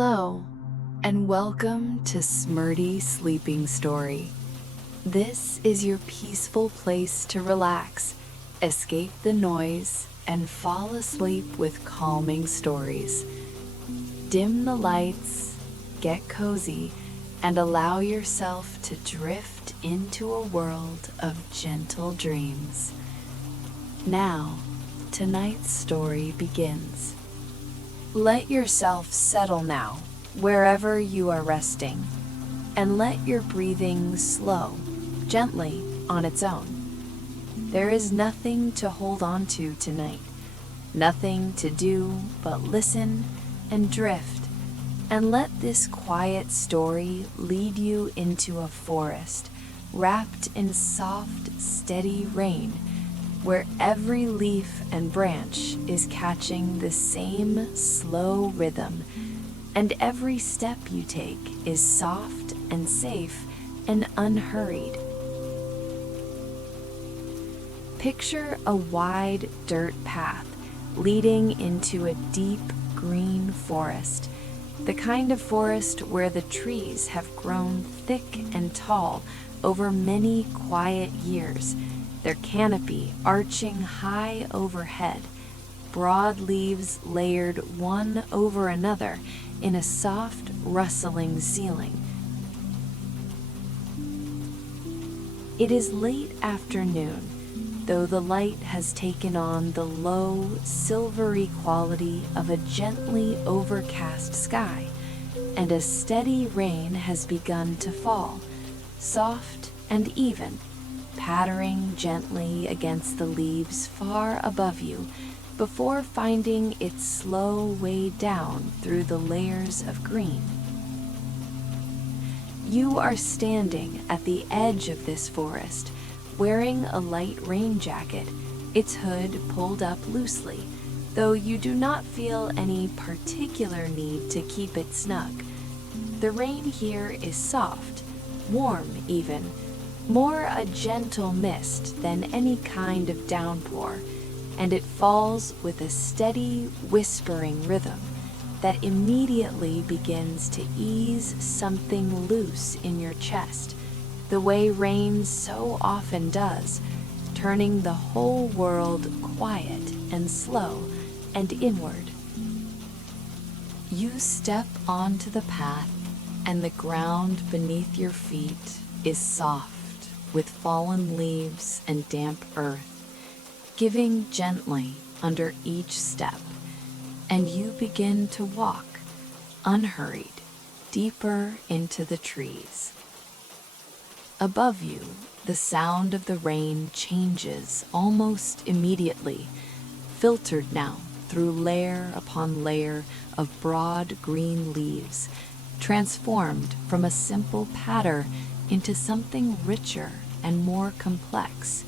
Hello, and welcome to Smurdy Sleeping Story. This is your peaceful place to relax, escape the noise, and fall asleep with calming stories. Dim the lights, get cozy, and allow yourself to drift into a world of gentle dreams. Now, tonight's story begins. Let yourself settle now, wherever you are resting, and let your breathing slow, gently on its own. There is nothing to hold on to tonight, nothing to do but listen and drift, and let this quiet story lead you into a forest wrapped in soft, steady rain, where every leaf and branch is catching the same slow rhythm, and every step you take is soft and safe and unhurried. Picture a wide dirt path leading into a deep green forest, the kind of forest where the trees have grown thick and tall over many quiet years, their canopy arching high overhead, broad leaves layered one over another in a soft, rustling ceiling. It is late afternoon, though the light has taken on the low, silvery quality of a gently overcast sky, and a steady rain has begun to fall, soft and even, pattering gently against the leaves far above you before finding its slow way down through the layers of green. You are standing at the edge of this forest, wearing a light rain jacket, its hood pulled up loosely, though you do not feel any particular need to keep it snug. The rain here is soft, warm even, more a gentle mist than any kind of downpour, and it falls with a steady, whispering rhythm that immediately begins to ease something loose in your chest, the way rain so often does, turning the whole world quiet and slow and inward. You step onto the path, and the ground beneath your feet is soft, with fallen leaves and damp earth, giving gently under each step, and you begin to walk, unhurried, deeper into the trees. Above you, the sound of the rain changes almost immediately, filtered now through layer upon layer of broad green leaves, transformed from a simple patter into something richer and more complex,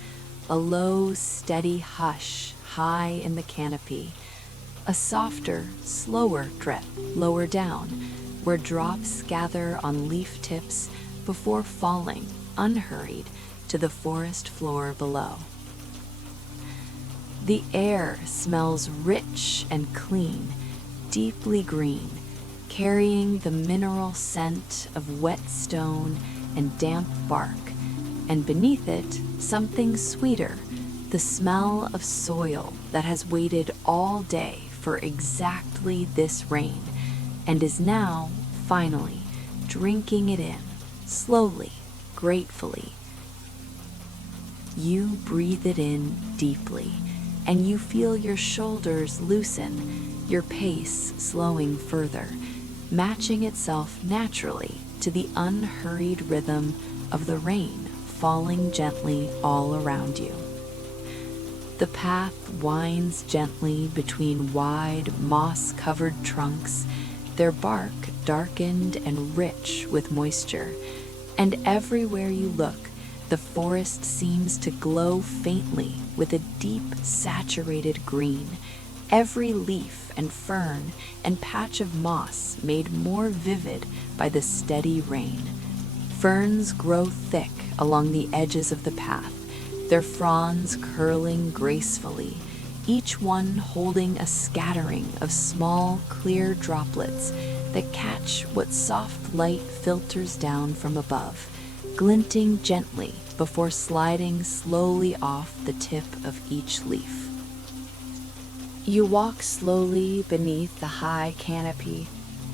a low, steady hush high in the canopy, a softer, slower drip lower down, where drops gather on leaf tips before falling, unhurried, to the forest floor below. The air smells rich and clean, deeply green, carrying the mineral scent of wet stone and damp bark, and beneath it, something sweeter, the smell of soil that has waited all day for exactly this rain, and is now, finally, drinking it in, slowly, gratefully. You breathe it in deeply, and you feel your shoulders loosen, your pace slowing further, matching itself naturally to the unhurried rhythm of the rain falling gently all around you. The path winds gently between wide, moss-covered trunks, their bark darkened and rich with moisture, and everywhere you look, the forest seems to glow faintly with a deep, saturated green, every leaf and fern and patch of moss made more vivid by the steady rain. Ferns grow thick along the edges of the path, their fronds curling gracefully, each one holding a scattering of small, clear droplets that catch what soft light filters down from above, glinting gently before sliding slowly off the tip of each leaf. You walk slowly beneath the high canopy,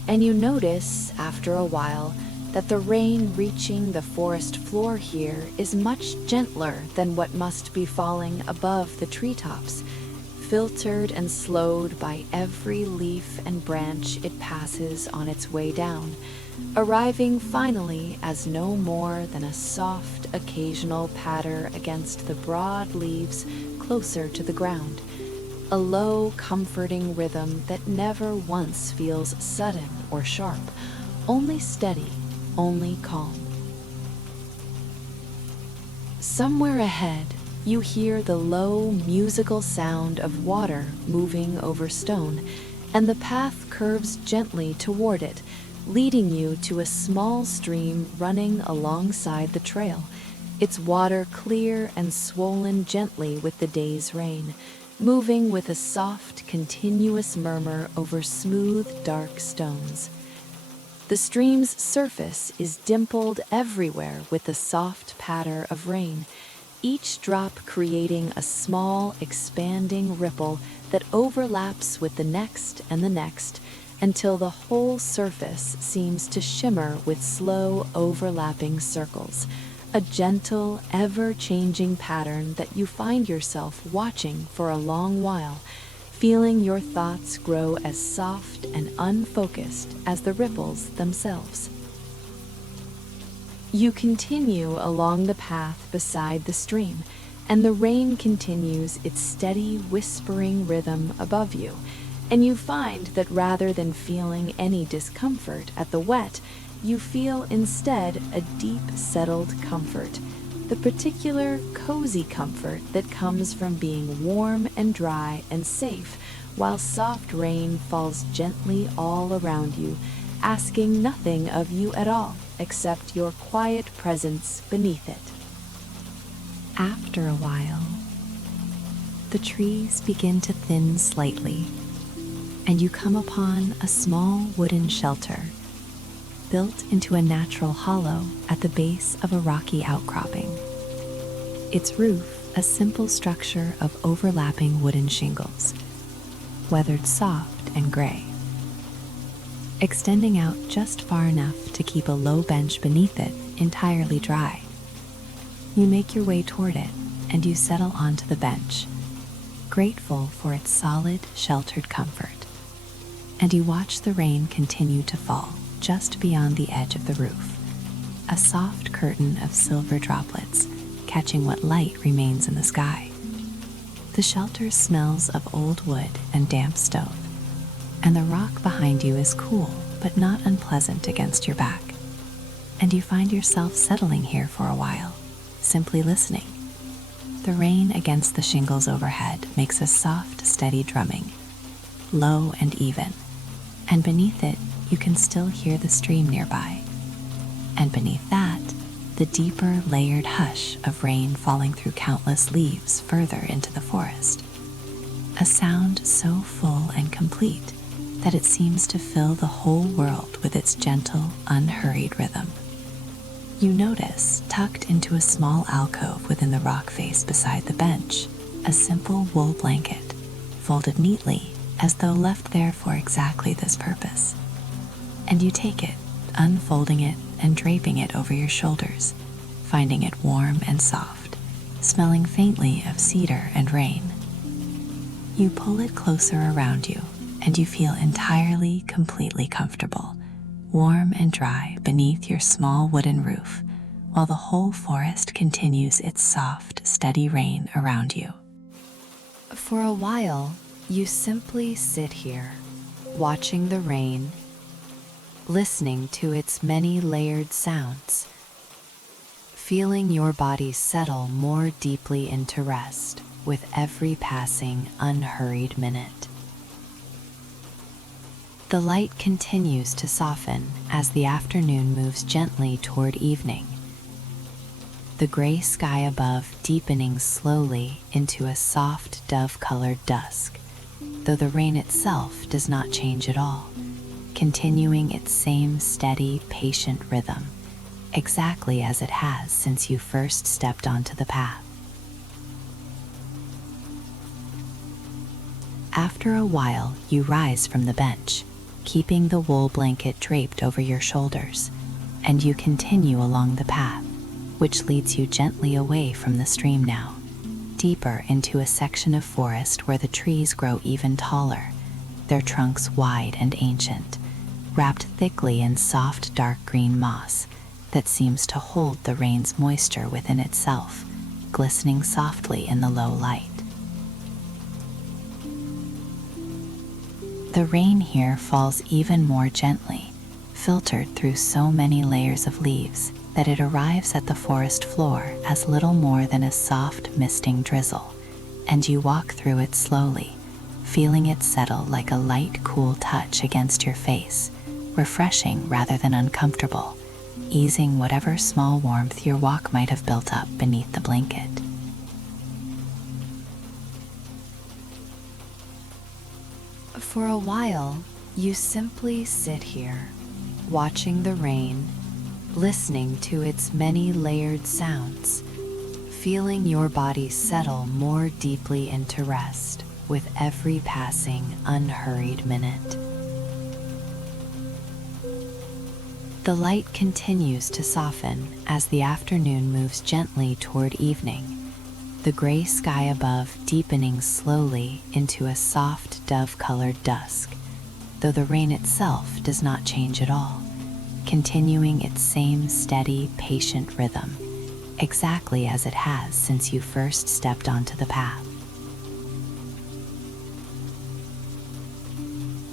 and you notice, after a while, that the rain reaching the forest floor here is much gentler than what must be falling above the treetops, filtered and slowed by every leaf and branch it passes on its way down, arriving finally as no more than a soft, occasional patter against the broad leaves closer to the ground, a low, comforting rhythm that never once feels sudden or sharp, only steady, only calm. Somewhere ahead, you hear the low, musical sound of water moving over stone, and the path curves gently toward it, leading you to a small stream running alongside the trail, its water clear and swollen gently with the day's rain, moving with a soft, continuous murmur over smooth, dark stones. The stream's surface is dimpled everywhere with the soft patter of rain, each drop creating a small, expanding ripple that overlaps with the next and the next, until the whole surface seems to shimmer with slow, overlapping circles, a gentle, ever-changing pattern that you find yourself watching for a long while, feeling your thoughts grow as soft and unfocused as the ripples themselves. You continue along the path beside the stream, and the rain continues its steady, whispering rhythm above you, and you find that rather than feeling any discomfort at the wet, you feel instead a deep, settled comfort, the particular cozy comfort that comes from being warm and dry and safe, while soft rain falls gently all around you, asking nothing of you at all except your quiet presence beneath it. After a while, the trees begin to thin slightly, and you come upon a small wooden shelter built into a natural hollow at the base of a rocky outcropping. Its roof a simple structure of overlapping wooden shingles, weathered soft and gray, extending out just far enough to keep a low bench beneath it entirely dry. You make your way toward it, and you settle onto the bench, grateful for its solid, sheltered comfort. And you watch the rain continue to fall just beyond the edge of the roof, a soft curtain of silver droplets catching what light remains in the sky. The shelter smells of old wood and damp stove, and the rock behind you is cool but not unpleasant against your back. And you find yourself settling here for a while, simply listening. The rain against the shingles overhead makes a soft, steady drumming, low and even, and beneath it you can still hear the stream nearby. And beneath that, the deeper, layered hush of rain falling through countless leaves further into the forest. A sound so full and complete that it seems to fill the whole world with its gentle, unhurried rhythm. You notice, tucked into a small alcove within the rock face beside the bench, a simple wool blanket, folded neatly as though left there for exactly this purpose. And you take it, unfolding it and draping it over your shoulders, finding it warm and soft, smelling faintly of cedar and rain. You pull it closer around you, and you feel entirely, completely comfortable, warm and dry beneath your small wooden roof, while the whole forest continues its soft, steady rain around you. For a while, you simply sit here, watching the rain, listening to its many layered sounds, feeling your body settle more deeply into rest with every passing, unhurried minute. The light continues to soften as the afternoon moves gently toward evening, the gray sky above deepening slowly into a soft dove-colored dusk, though the rain itself does not change at all, continuing its same steady, patient rhythm, exactly as it has since you first stepped onto the path. After a while, you rise from the bench, keeping the wool blanket draped over your shoulders, and you continue along the path, which leads you gently away from the stream now, deeper into a section of forest where the trees grow even taller, their trunks wide and ancient, wrapped thickly in soft dark green moss that seems to hold the rain's moisture within itself, glistening softly in the low light. The rain here falls even more gently, filtered through so many layers of leaves that it arrives at the forest floor as little more than a soft misting drizzle, and you walk through it slowly, feeling it settle like a light, cool touch against your face, refreshing rather than uncomfortable, easing whatever small warmth your walk might have built up beneath the blanket. For a while, you simply sit here, watching the rain, listening to its many layered sounds, feeling your body settle more deeply into rest with every passing, unhurried minute. The light continues to soften as the afternoon moves gently toward evening, the gray sky above deepening slowly into a soft dove-colored dusk, though the rain itself does not change at all, continuing its same steady, patient rhythm, exactly as it has since you first stepped onto the path.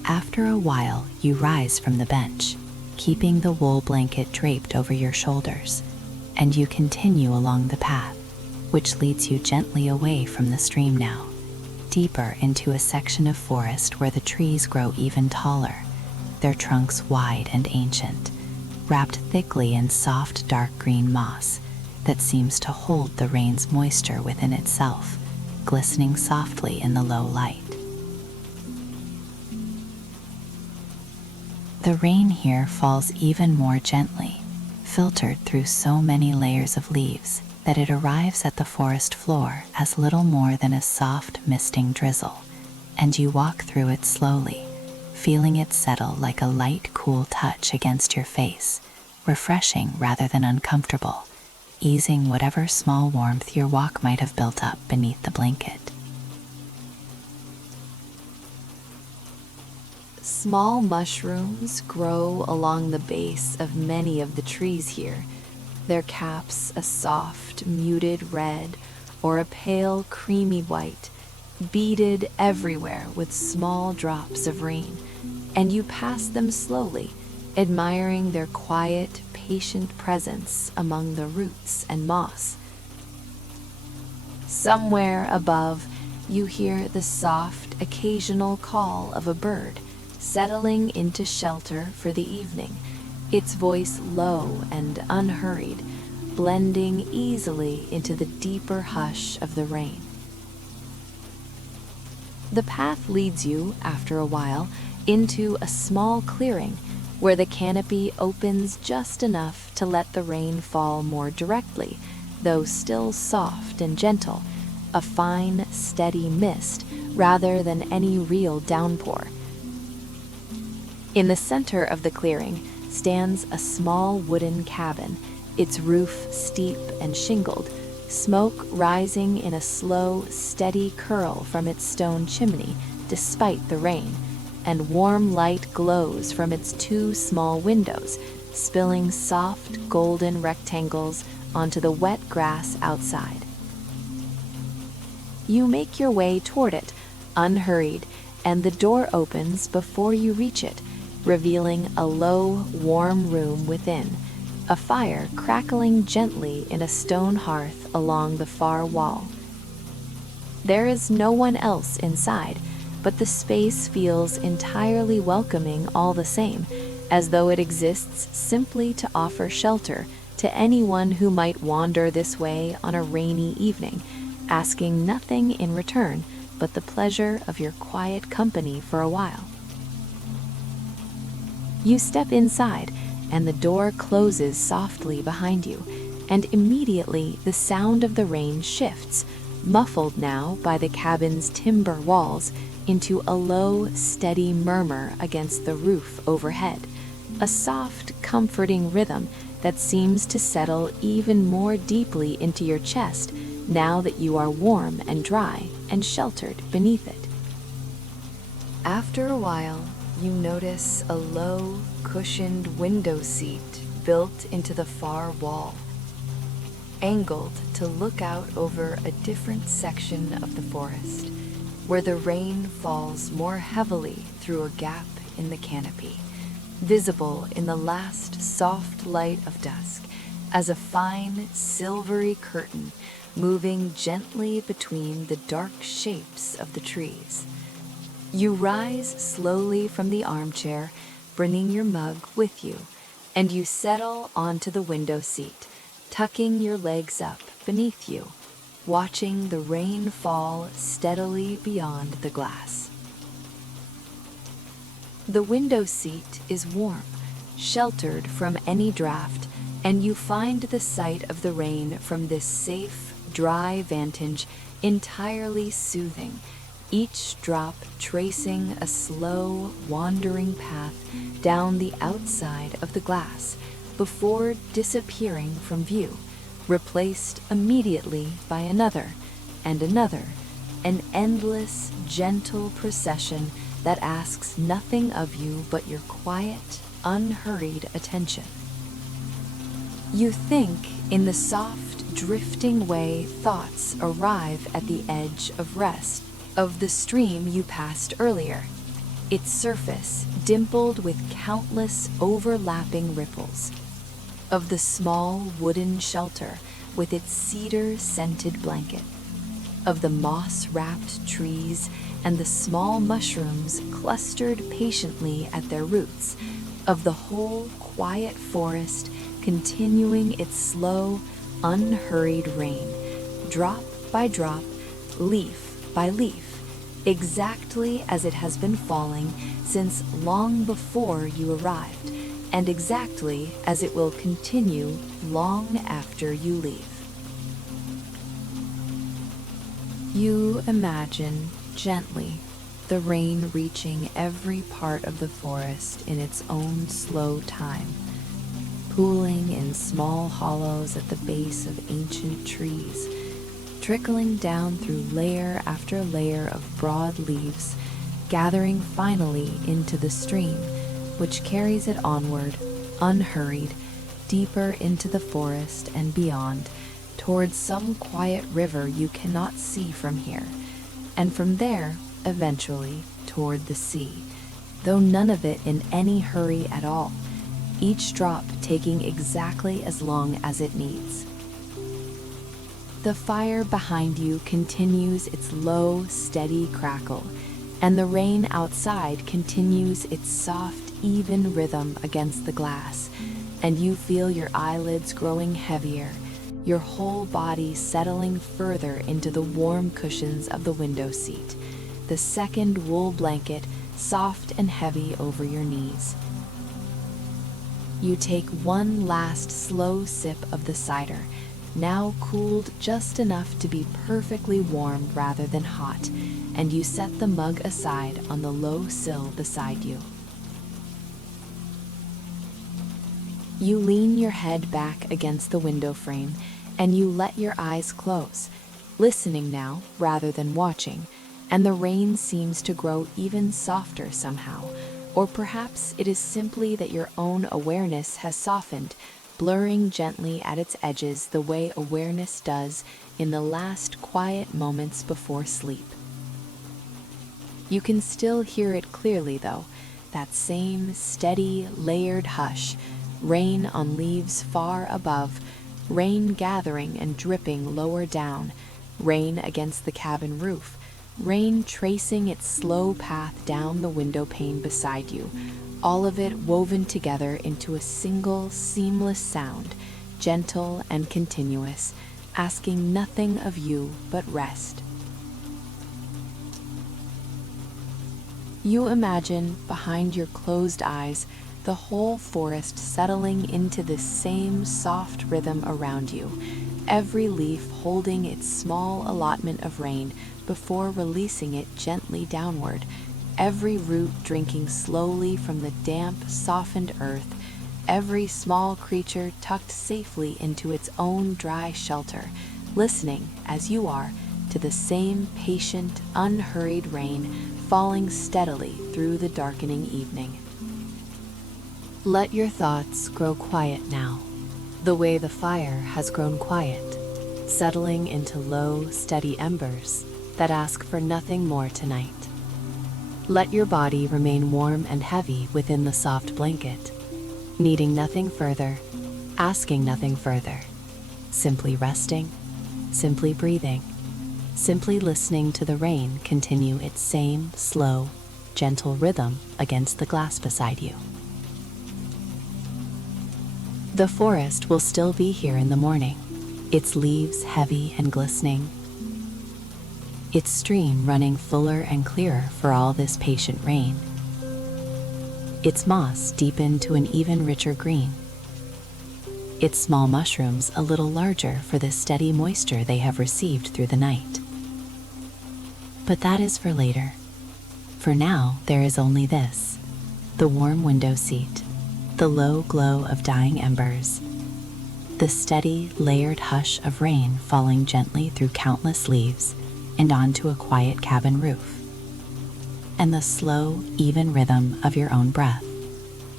After a while, you rise from the bench, keeping the wool blanket draped over your shoulders, and you continue along the path, which leads you gently away from the stream now, deeper into a section of forest where the trees grow even taller, their trunks wide and ancient, wrapped thickly in soft dark green moss that seems to hold the rain's moisture within itself, glistening softly in the low light. The rain here falls even more gently, filtered through so many layers of leaves that it arrives at the forest floor as little more than a soft misting drizzle, and you walk through it slowly, feeling it settle like a light, cool touch against your face, refreshing rather than uncomfortable, easing whatever small warmth your walk might have built up beneath the blanket. Small mushrooms grow along the base of many of the trees here, their caps a soft, muted red or a pale, creamy white, beaded everywhere with small drops of rain, and you pass them slowly, admiring their quiet, patient presence among the roots and moss. Somewhere above, you hear the soft, occasional call of a bird, settling into shelter for the evening, its voice low and unhurried, blending easily into the deeper hush of the rain. The path leads you, after a while, into a small clearing where the canopy opens just enough to let the rain fall more directly, though still soft and gentle, a fine, steady mist rather than any real downpour. In the center of the clearing stands a small wooden cabin, its roof steep and shingled, smoke rising in a slow, steady curl from its stone chimney despite the rain, and warm light glows from its two small windows, spilling soft golden rectangles onto the wet grass outside. You make your way toward it, unhurried, and the door opens before you reach it, revealing a low, warm room within, a fire crackling gently in a stone hearth along the far wall. There is no one else inside, but the space feels entirely welcoming all the same, as though it exists simply to offer shelter to anyone who might wander this way on a rainy evening, asking nothing in return but the pleasure of your quiet company for a while. You step inside, and the door closes softly behind you, and immediately the sound of the rain shifts, muffled now by the cabin's timber walls, into a low, steady murmur against the roof overhead, a soft, comforting rhythm that seems to settle even more deeply into your chest now that you are warm and dry and sheltered beneath it. After a while, you notice a low, cushioned window seat built into the far wall, angled to look out over a different section of the forest, where the rain falls more heavily through a gap in the canopy, visible in the last soft light of dusk as a fine, silvery curtain moving gently between the dark shapes of the trees. You rise slowly from the armchair, bringing your mug with you, and you settle onto the window seat, tucking your legs up beneath you, watching the rain fall steadily beyond the glass. The window seat is warm, sheltered from any draft, and you find the sight of the rain from this safe, dry vantage entirely soothing, each drop tracing a slow, wandering path down the outside of the glass before disappearing from view, replaced immediately by another and another, an endless, gentle procession that asks nothing of you but your quiet, unhurried attention. You think in the soft, drifting way thoughts arrive at the edge of rest, of the stream you passed earlier, its surface dimpled with countless overlapping ripples, of the small wooden shelter with its cedar-scented blanket, of the moss-wrapped trees and the small mushrooms clustered patiently at their roots, of the whole quiet forest continuing its slow, unhurried rain, drop by drop, leaf by leaf, exactly as it has been falling since long before you arrived, and exactly as it will continue long after you leave. You imagine gently the rain reaching every part of the forest in its own slow time, pooling in small hollows at the base of ancient trees, trickling down through layer after layer of broad leaves, gathering finally into the stream, which carries it onward, unhurried, deeper into the forest and beyond, towards some quiet river you cannot see from here, and from there, eventually, toward the sea, though none of it in any hurry at all, each drop taking exactly as long as it needs. The fire behind you continues its low, steady crackle, and the rain outside continues its soft, even rhythm against the glass, and you feel your eyelids growing heavier, your whole body settling further into the warm cushions of the window seat, the second wool blanket soft and heavy over your knees. You take one last slow sip of the cider, now cooled just enough to be perfectly warm rather than hot, and you set the mug aside on the low sill beside you. You lean your head back against the window frame, and you let your eyes close, listening now rather than watching, and the rain seems to grow even softer somehow, or perhaps it is simply that your own awareness has softened, blurring gently at its edges the way awareness does in the last quiet moments before sleep. You can still hear it clearly though, that same steady, layered hush, rain on leaves far above, rain gathering and dripping lower down, rain against the cabin roof, rain tracing its slow path down the window pane beside you, all of it woven together into a single, seamless sound, gentle and continuous, asking nothing of you but rest. You imagine, behind your closed eyes, the whole forest settling into this same soft rhythm around you, every leaf holding its small allotment of rain before releasing it gently downward, every root drinking slowly from the damp, softened earth, every small creature tucked safely into its own dry shelter, listening, as you are, to the same patient, unhurried rain falling steadily through the darkening evening. Let your thoughts grow quiet now, the way the fire has grown quiet, settling into low, steady embers that ask for nothing more tonight. Let your body remain warm and heavy within the soft blanket, needing nothing further, asking nothing further, simply resting, simply breathing, simply listening to the rain continue its same slow, gentle rhythm against the glass beside you. The forest will still be here in the morning, its leaves heavy and glistening, its stream running fuller and clearer for all this patient rain, its moss deepened to an even richer green, its small mushrooms a little larger for the steady moisture they have received through the night. But that is for later. For now, there is only this: the warm window seat, the low glow of dying embers, the steady, layered hush of rain falling gently through countless leaves and onto a quiet cabin roof, and the slow, even rhythm of your own breath,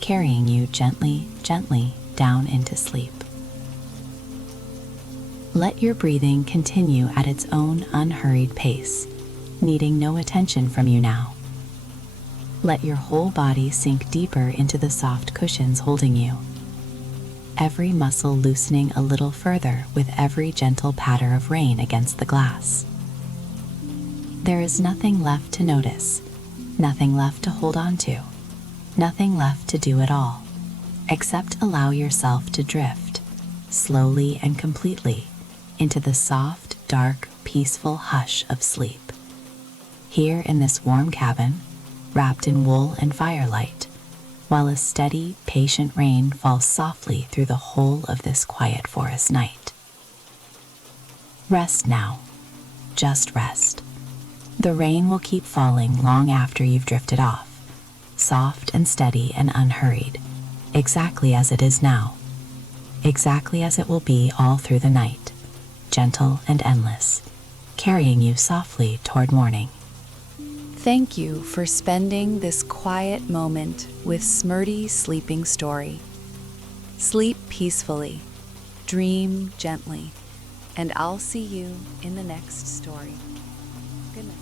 carrying you gently, gently down into sleep. Let your breathing continue at its own unhurried pace, needing no attention from you now. Let your whole body sink deeper into the soft cushions holding you, every muscle loosening a little further with every gentle patter of rain against the glass. There is nothing left to notice, nothing left to hold on to, nothing left to do at all, except allow yourself to drift, slowly and completely, into the soft, dark, peaceful hush of sleep. Here in this warm cabin, wrapped in wool and firelight, while a steady, patient rain falls softly through the whole of this quiet forest night. Rest now. Just rest. The rain will keep falling long after you've drifted off, soft and steady and unhurried, exactly as it is now, exactly as it will be all through the night, gentle and endless, carrying you softly toward morning. Thank you for spending this quiet moment with Smrti Sleeping Story. Sleep peacefully, dream gently, and I'll see you in the next story. Good night.